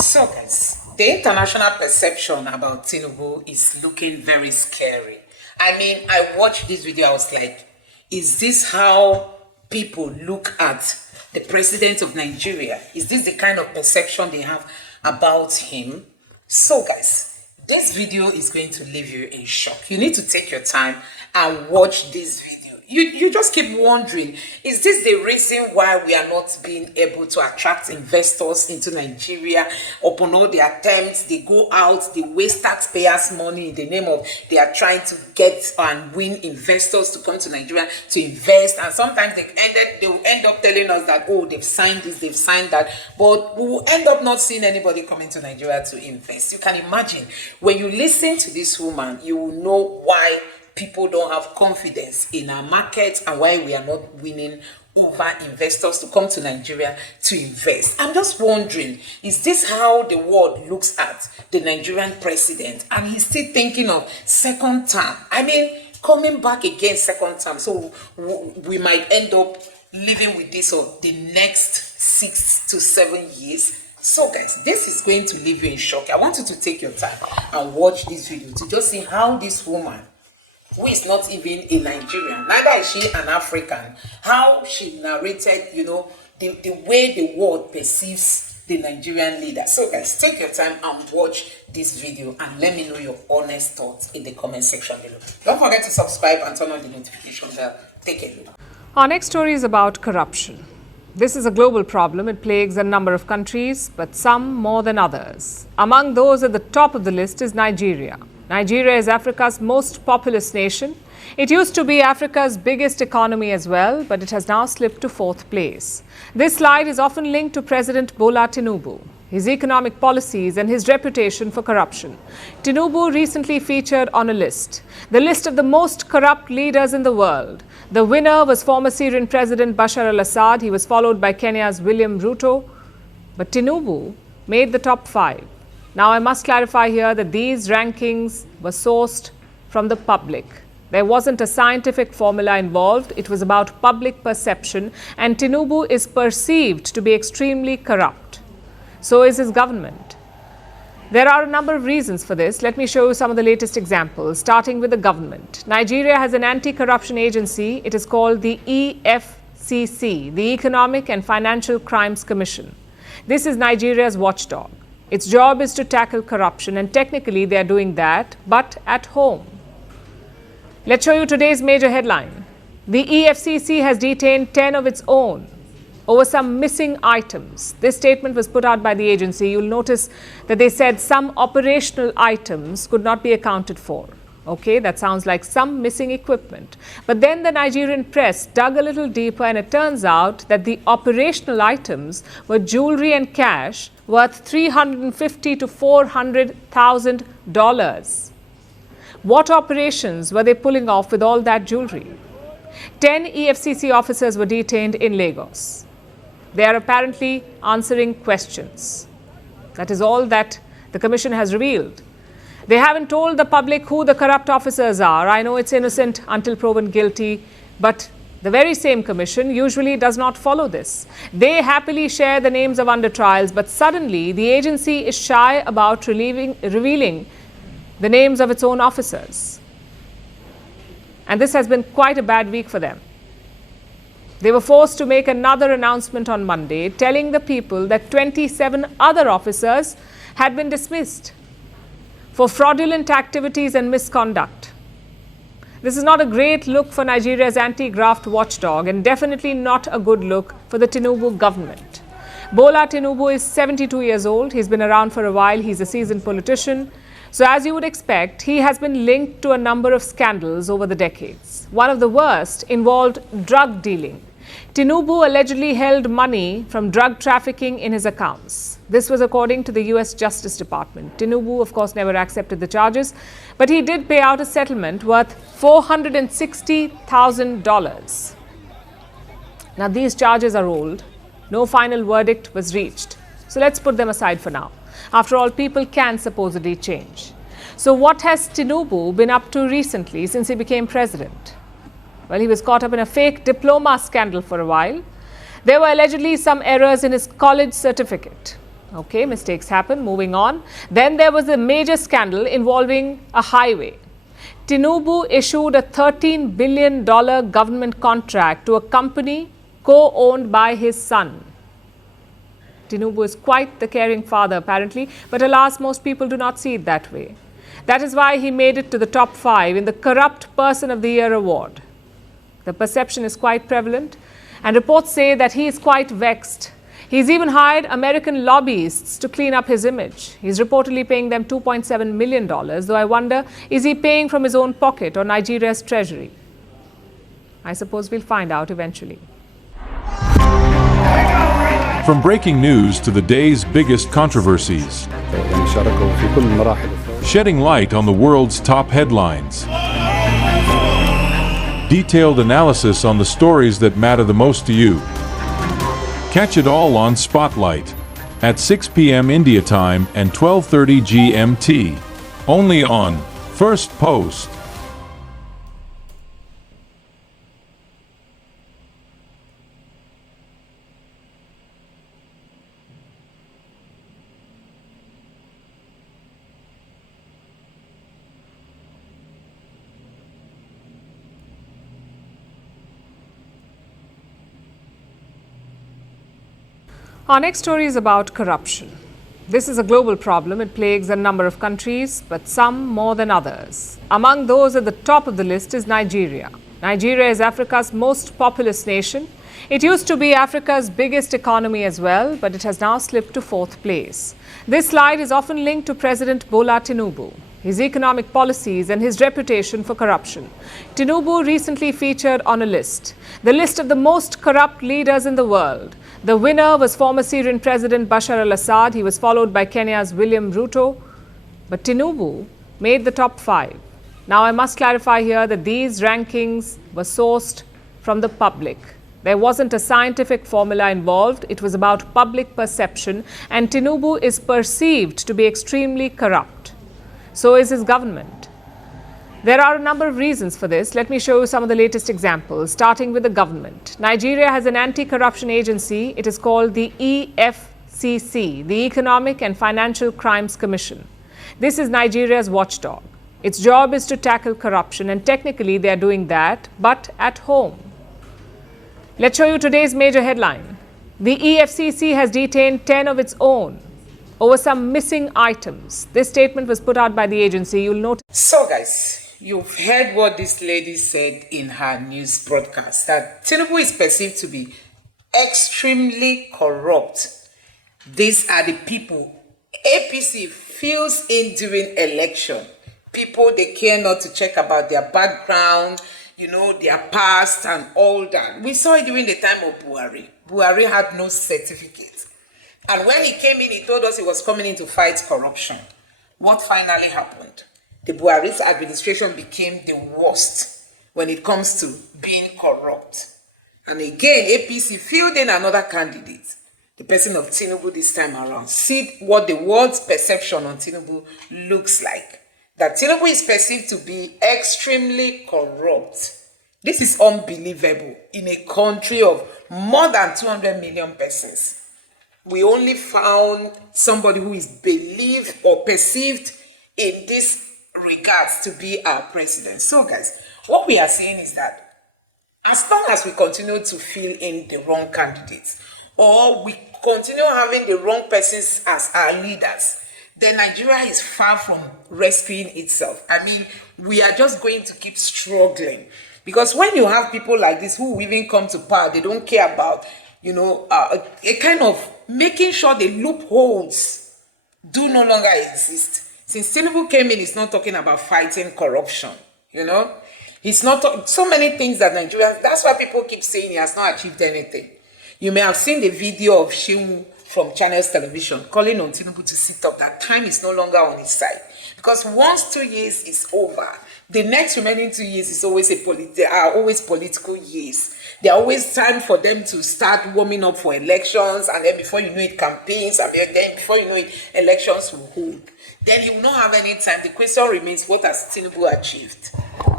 So guys, the international perception about Tinubu is looking very scary. I mean, I watched this video, I was like, is this how people look at the president of Nigeria? Is this the kind of perception they have about him? So guys, this video is going to leave you in shock. You need to take your time and watch this video. You just keep wondering, is this the reason why we are not being able to attract investors into Nigeria? Upon all the attempts, they go out, they waste taxpayers' money in the name of they are trying to get and win investors to come to Nigeria to invest. And sometimes they will end up telling us that, oh, they've signed this, they've signed that. But we will end up not seeing anybody coming to Nigeria to invest. You can imagine, when you listen to this woman, you will know why people don't have confidence in our market and why we are not winning over investors to come to Nigeria to invest. I'm just wondering, is this how the world looks at the Nigerian president? And he's still thinking of second term. I mean, coming back again second term. So we might end up living with this for the next 6 to 7 years. So guys, this is going to leave you in shock. I want you to take your time and watch this video to just see how this woman, who is not even a Nigerian, neither is she an African, how she narrated, the way the world perceives the Nigerian leader. So guys, take your time and watch this video and let me know your honest thoughts in the comment section below. Don't forget to subscribe and turn on the notification bell. Take care. Our next story is about corruption. This is a global problem. It plagues a number of countries, but some more than others. Among those at the top of the list is Nigeria. Nigeria is Africa's most populous nation. It used to be Africa's biggest economy as well, but it has now slipped to fourth place. This slide is often linked to President Bola Tinubu, his economic policies and his reputation for corruption. Tinubu recently featured on a list, the list of the most corrupt leaders in the world. The winner was former Syrian President Bashar al-Assad. He was followed by Kenya's William Ruto. But Tinubu made the top 5. Now, I must clarify here that these rankings were sourced from the public. There wasn't a scientific formula involved. It was about public perception, and Tinubu is perceived to be extremely corrupt. So is his government. There are a number of reasons for this. Let me show you some of the latest examples, starting with the government. Nigeria has an anti-corruption agency. It is called the EFCC, the Economic and Financial Crimes Commission. This is Nigeria's watchdog. Its job is to tackle corruption, and technically they are doing that, but at home. Let's show you today's major headline. The EFCC has detained 10 of its own over some missing items. This statement was put out by the agency. You'll notice that they said some operational items could not be accounted for. Okay, that sounds like some missing equipment. But then the Nigerian press dug a little deeper, and it turns out that the operational items were jewelry and cash worth $350,000 to $400,000. What operations were they pulling off with all that jewelry? 10 EFCC officers were detained in Lagos. They are apparently answering questions. That is all that the commission has revealed. They haven't told the public who the corrupt officers are. I know it's innocent until proven guilty, but the very same commission usually does not follow this. They happily share the names of under trials, but suddenly the agency is shy about revealing the names of its own officers. And this has been quite a bad week for them. They were forced to make another announcement on Monday, telling the people that 27 other officers had been dismissed for fraudulent activities and misconduct. This is not a great look for Nigeria's anti-graft watchdog, and definitely not a good look for the Tinubu government. Bola Tinubu is 72 years old. He's been around for a while. He's a seasoned politician. So as you would expect, he has been linked to a number of scandals over the decades. One of the worst involved drug dealing. Tinubu allegedly held money from drug trafficking in his accounts. This was according to the US Justice Department. Tinubu, of course, never accepted the charges, but he did pay out a settlement worth $460,000. Now, these charges are old. No final verdict was reached. So let's put them aside for now. After all, people can supposedly change. So what has Tinubu been up to recently since he became president? Well, he was caught up in a fake diploma scandal for a while. There were allegedly some errors in his college certificate. Okay, mistakes happen. Moving on. Then there was a major scandal involving a highway. Tinubu issued a $13 billion government contract to a company co-owned by his son. Tinubu is quite the caring father, apparently, but alas, most people do not see it that way. That is why he made it to the top 5 in the Corrupt Person of the Year award. The perception is quite prevalent, and reports say that he is quite vexed. He's even hired American lobbyists to clean up his image. He's reportedly paying them $2.7 million, though I wonder, is he paying from his own pocket or Nigeria's treasury? I suppose we'll find out eventually. From breaking news to the day's biggest controversies, shedding light on the world's top headlines, detailed analysis on the stories that matter the most to you. Catch it all on Spotlight at 6 p.m. India time and 12:30 GMT, only on First Post. Our next story is about corruption. This is a global problem. It plagues a number of countries, but some more than others. Among those at the top of the list is Nigeria. Nigeria is Africa's most populous nation. It used to be Africa's biggest economy as well, but it has now slipped to 4th place. This slide is often linked to President Bola Tinubu, his economic policies and his reputation for corruption. Tinubu recently featured on a list, the list of the most corrupt leaders in the world. The winner was former Syrian President Bashar al-Assad. He was followed by Kenya's William Ruto. But Tinubu made the top 5. Now, I must clarify here that these rankings were sourced from the public. There wasn't a scientific formula involved. It was about public perception. And Tinubu is perceived to be extremely corrupt. So is his government. There are a number of reasons for this. Let me show you some of the latest examples, starting with the government. Nigeria has an anti-corruption agency. It is called the EFCC, the Economic and Financial Crimes Commission. This is Nigeria's watchdog. Its job is to tackle corruption, and technically they are doing that, but at home. Let's show you today's major headline. The EFCC has detained 10 of its own over some missing items. This statement was put out by the agency. You'll notice. So guys, you've heard what this lady said in her news broadcast, that Tinubu is perceived to be extremely corrupt. These are the people APC fills in during election. People, they care not to check about their background, their past and all that. We saw it during the time of Buhari. Buhari had no certificate. And when he came in, he told us he was coming in to fight corruption. What finally happened? The Buhari's administration became the worst when it comes to being corrupt. And again, APC filled in another candidate, the person of Tinubu this time around. See what the world's perception on Tinubu looks like. That Tinubu is perceived to be extremely corrupt. This is unbelievable in a country of more than 200 million persons. We only found somebody who is believed or perceived in this regards to be our president. So guys, what we are saying is that as long as we continue to fill in the wrong candidates, or we continue having the wrong persons as our leaders, then Nigeria is far from rescuing itself. I mean, we are just going to keep struggling. Because when you have people like this who even come to power, they don't care about, a kind of making sure the loopholes do no longer exist. Since Tinubu came in, he's not talking about fighting corruption, He's not so many things that Nigerians, that's why people keep saying he has not achieved anything. You may have seen the video of Shehu from Channels Television calling on Tinubu to sit up. That time is no longer on his side. Because once 2 years is over, the next remaining 2 years is always they are always political years. There are always time for them to start warming up for elections, and then before you know it, campaigns, and then before you know it, elections will hold. Then you will not have any time. The question remains, what has Tinubu achieved?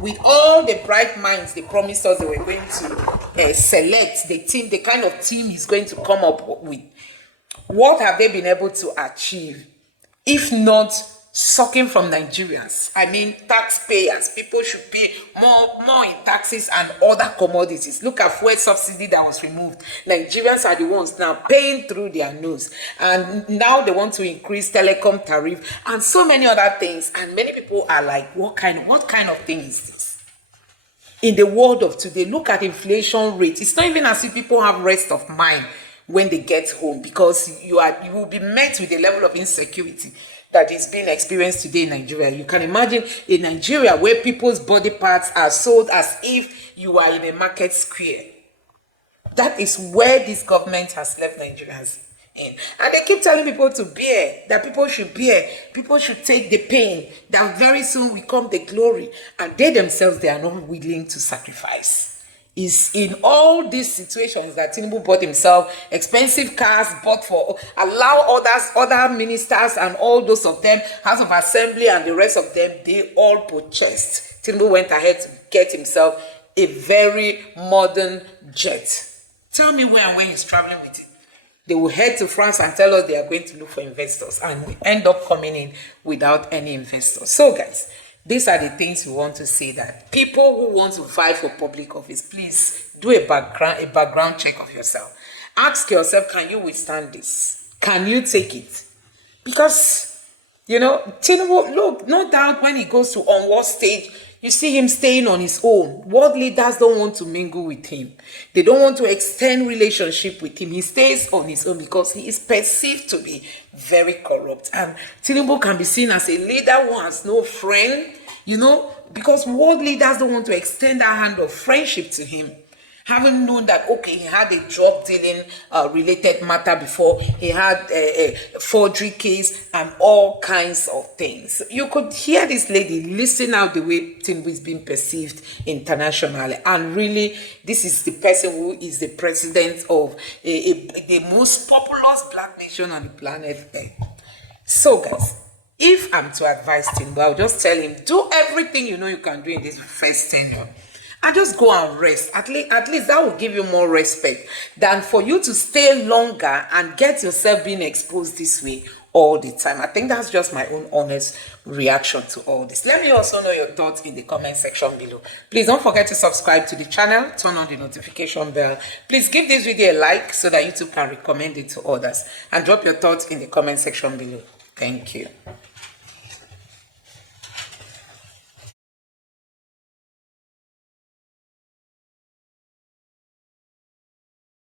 With all the bright minds they promised us they were going to select, the kind of team he's going to come up with, What have they been able to achieve, if not sucking from Nigerians? I mean, taxpayers, people should pay more in taxes and other commodities. Look at fuel subsidy that was removed. Nigerians are the ones now paying through their nose, and now they want to increase telecom tariff and so many other things. And many people are like, what kind of thing is this? In the world of today, look at inflation rate. It's not even as if people have rest of mind when they get home, because you will be met with a level of insecurity that is being experienced today in Nigeria. You can imagine in Nigeria where people's body parts are sold as if you are in a market square. That is where this government has left Nigerians in. And they keep telling people to bear, that people should bear, people should take the pain, that very soon will come the glory. And they themselves, they are not willing to sacrifice. Is in all these situations that Tinubu bought himself expensive cars, bought for, allow other ministers and all those of them, House of Assembly and the rest of them, they all purchased. Tinubu went ahead to get himself a very modern jet. Tell me where and when he's traveling with it. They will head to France and tell us they are going to look for investors, and we end up coming in without any investors. So guys, these are the things we want to say, that people who want to vie for public office, please do a background check of yourself. Ask yourself, can you withstand this? Can you take it? Because, you know, Tinubu, look, no doubt when he goes to on what stage, you see him staying on his own. World leaders don't want to mingle with him. They don't want to extend relationship with him. He stays on his own because he is perceived to be very corrupt. And Tinubu can be seen as a leader who has no friend, you know, because world leaders don't want to extend that hand of friendship to him. Having known that, okay, he had a drug dealing related matter before, he had a forgery case and all kinds of things. You could hear this lady listen out the way Tinubu is being perceived internationally. And really, this is the person who is the president of the most populous black nation on the planet Earth. So guys, if I'm to advise Tinubu, I'll just tell him, do everything you know you can do in this first tenure. And just go and rest. At least that will give you more respect than for you to stay longer and get yourself being exposed this way all the time. I think that's just my own honest reaction to all this. Let me also know your thoughts in the comment section below. Please don't forget to subscribe to the channel, turn on the notification bell. Please give this video a like so that YouTube can recommend it to others. And drop your thoughts in the comment section below. Thank you.